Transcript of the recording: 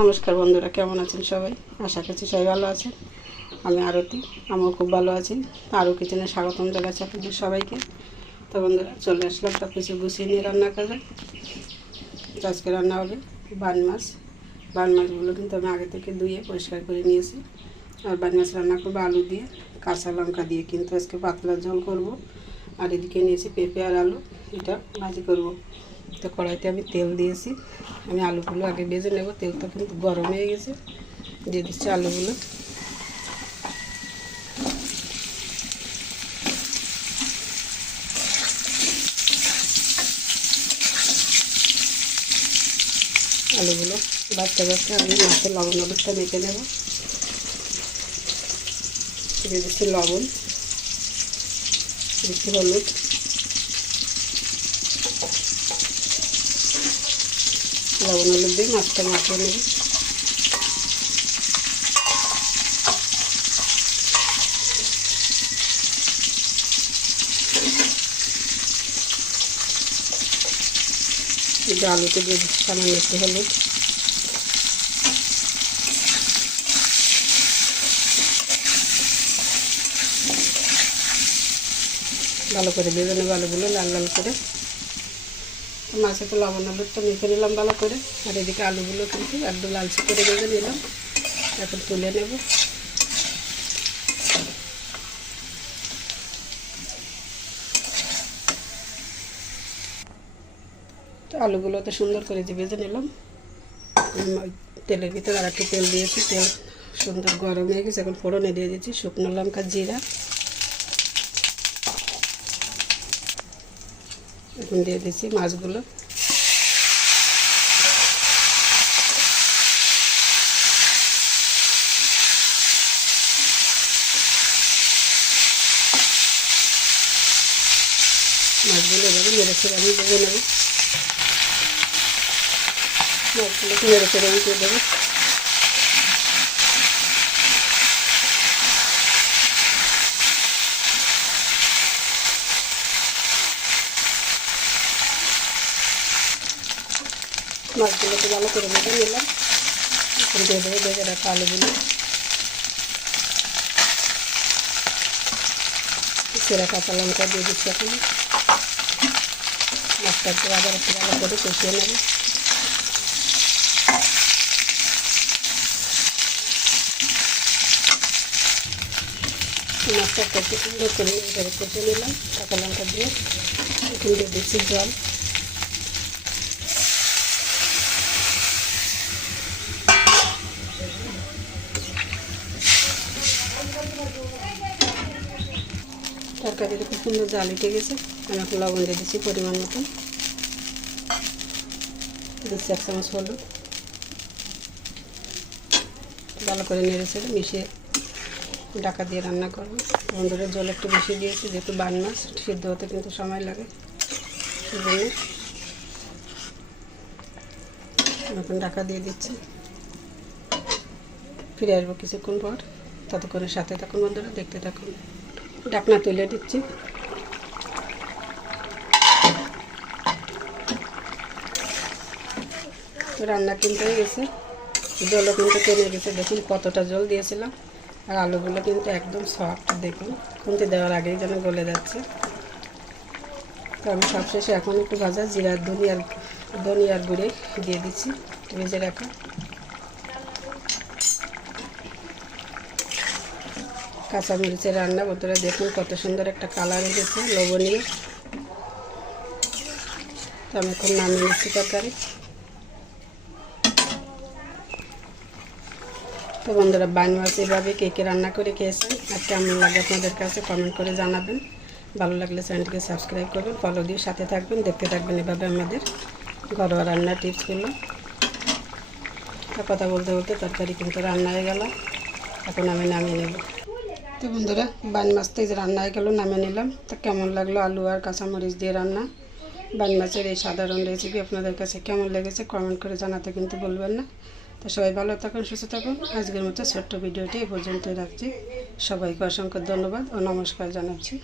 নমস্কার বন্ধুরা, কেমন আছেন সবাই? আশা করছি সবাই ভালো আছেন। আমি আরতি, আমিও খুব ভালো আছি। আরও কিচেনে স্বাগতম জানাচ্ছি আপনাদের সবাইকে। তো বন্ধুরা, চলে আসলাম সব কিছু গুছিয়ে নিয়ে রান্না করে। আজকে রান্না হবে বান মাছ। বান মাছগুলো কিন্তু আমি আগে থেকে ধুয়ে পরিষ্কার করে নিয়েছি। আর বান মাছ রান্না করবো আলু দিয়ে, কাঁচা লঙ্কা দিয়ে, কিন্তু আজকে পাতলা ঝোল করব। আর এদিকে নিয়েছি পেঁপে আর আলু, এটা ভাজি করব। তো কড়াইতে আমি তেল দিয়েছি। আমি আলুগুলো আগে ভেজে নেব। তেলটা কিন্তু গরম হয়ে গেছে, দিয়ে দিচ্ছি আলুগুলো। আলুগুলো বাচ্চা বাচ্চা আমি মাছের লবণ হলুদটা মেখে নেব। দিয়ে দিচ্ছি লবণ, দিচ্ছি হলুদ, লবণ হলুদ দিয়ে মাছটা মাখিয়ে নেব। আলুতে দিয়ে দিচ্ছি সামান্য একটু হলুদ, ভালো করে ভেজে নেব আলুগুলো লাল লাল করে। মাছে তো লবণ হলুদটা মেখে নিলাম ভালো করে। আর এদিকে আলুগুলো কিন্তু একদম লালচে করে ভেজে নিলাম। এখন তুলে নেব। তো আলুগুলো তো সুন্দর করে যে ভেজে নিলাম। তেলের ভিতরে আর একটু তেল দিয়েছি, তেল সুন্দর গরম হয়ে গেছে। এখন ফোড়নে দিয়ে দিচ্ছি শুকনো লঙ্কা, জিরা। এখন দিয়ে দিচ্ছি মাছগুলো। মাছগুলো এভাবে নেড়ে ছেড়ে আমি ভেজে নেব। মাছগুলোকে নেড়ে ছেড়ে আমি দিয়ে দেবো। মাছগুলোকে ভালো করে ভেজে নিলাম। এখন দিয়ে দেবো ভেজে রাখা আলুগুলো। সেরা কাঁচা লঙ্কা দিয়ে দিচ্ছি। এখন মাছটাকে আবার একটু ভালো করে কষিয়ে নেব। মাছটাকে একটু সুন্দর করে কষিয়ে নিলাম কাঁচা লঙ্কা দিয়ে। এখন দিয়ে দিচ্ছি জল। তরকারিতে খুব সুন্দর জাল উঠে গেছে। আমি এখন লবণ দিয়ে দিচ্ছি পরিমাণ মতন। দিচ্ছি 1 চামচ হলুদ। ভালো করে নেড়ে ছেড়ে মিশিয়ে ঢাকা দিয়ে রান্না করব। বন্ধুরা, জল একটু বেশি দিয়েছি, যেহেতু বান মাছ সিদ্ধ হতে কিন্তু সময় লাগে, সেজন্য এখন ঢাকা দিয়ে দিচ্ছি। ফিরে আসবো কিছুক্ষণ পর। ততক্ষণের সাথে থাকুন বন্ধুরা, দেখতে থাকুন। ঢাকনা তুলে দিচ্ছি। রান্না কিন্তু হয়ে গেছে, জলও কিন্তু টেনে গেছে। দেখুন কতটা জল দিয়েছিলাম। আর আলুগুলো কিন্তু একদম সফট, দেখুন খুন্তি দেওয়ার আগেই যেন গলে যাচ্ছে। তো আমি সবশেষে এখন একটু ভাজা জিরার ধনিয়ার গুঁড়ি দিয়ে দিচ্ছি, ভেজে রাখা। কাঁচামরিচের রান্না বন্ধুরা, দেখুন কত সুন্দর একটা কালার এসেছে, লোভনীয়। তো আমি এখন নামিয়ে নিচ্ছি তরকারি। তো বন্ধুরা, বান মাছ এভাবে কে কে রান্না করে খেয়েছেন আর কেমন লাগে আপনাদের কাছে কমেন্ট করে জানাবেন। ভালো লাগলে চ্যানেলটিকে সাবস্ক্রাইব করবেন, ফলো দিয়ে সাথে থাকবেন, দেখতে থাকবেন এভাবে আমাদের ঘরোয়া রান্নার টিপসগুলো। কথা বলতে বলতে তরকারি কিন্তু রান্না হয়ে গেল। এখন আমি নামিয়ে নেব। তো বন্ধুরা, বান মাছ তো এই যে রান্না হয়ে গেল, নামিয়ে নিলাম। তো কেমন লাগলো আলু আর কাঁচামরিচ দিয়ে রান্না বান মাছের এই সাধারণ রেসিপি আপনাদের কাছে কেমন লেগেছে কমেন্ট করে জানাতে কিন্তু ভুলবেন না। তো সবাই ভালো থাকুন, সুস্থ থাকুন। আজকের মতো ছোট্ট ভিডিওটি এই পর্যন্তই রাখছি। সবাইকে অসংখ্য ধন্যবাদ ও নমস্কার জানাচ্ছি।